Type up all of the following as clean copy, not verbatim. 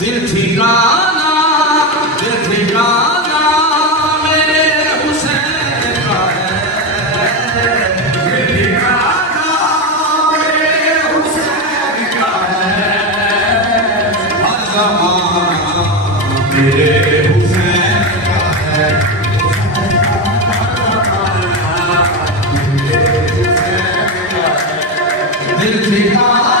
दिल ठिकाना मेरे हुसैन का है, दिल ठिकाना मेरे हुसैन का है, हर ज़माना मेरे हुसैन का है, दिल ठिकाना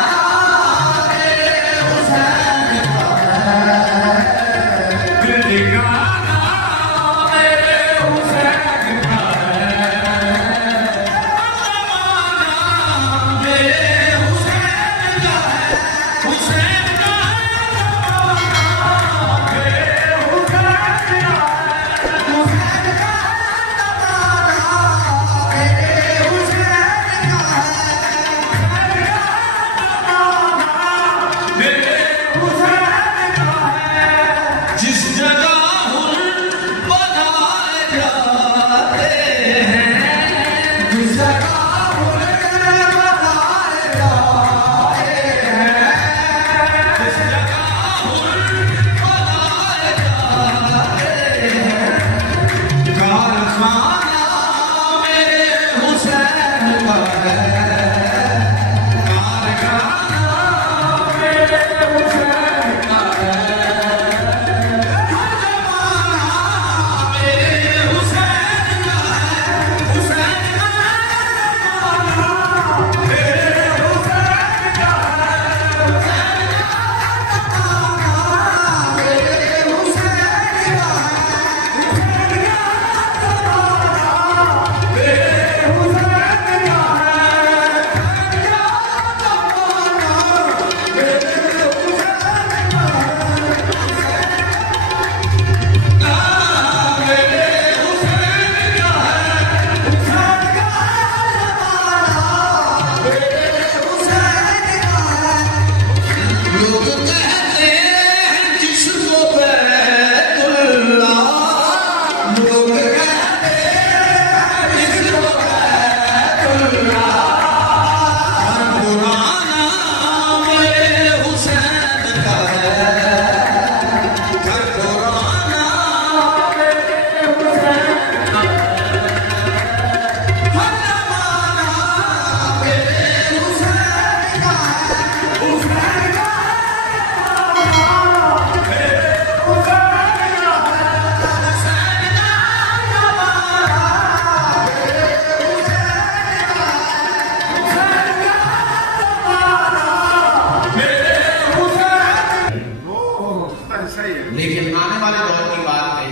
लेकिन आने वाले दौर की बात है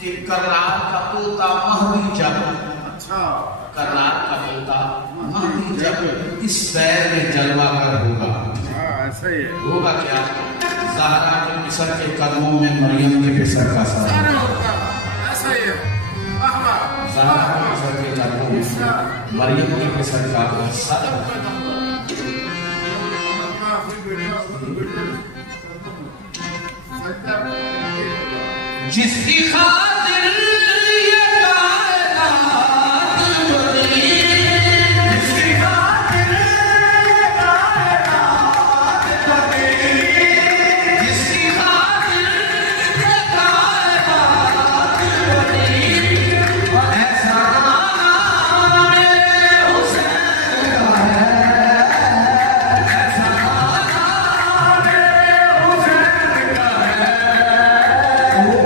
कि कर्रार का पोता महदी जब, कर्रार का पोता महदी जब इस दौर में जलवा कर होगा, होगा क्या? ज़हरा के मिस्र के कदमों में मरियम के फिसर का सर, ज़हरा के मिस्र के कदमों में मरियम के फिसर का सर, जिसकी खातिर ये कायनात बनी, जिसकी खातिर ये कायनात बनी, जिसकी खातिर ये कायनात बनी, ऐसा गाना मेरे हुसैन का है, ऐसा गाना मेरे हुसैन का है, वो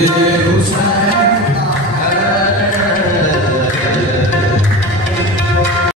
मेरे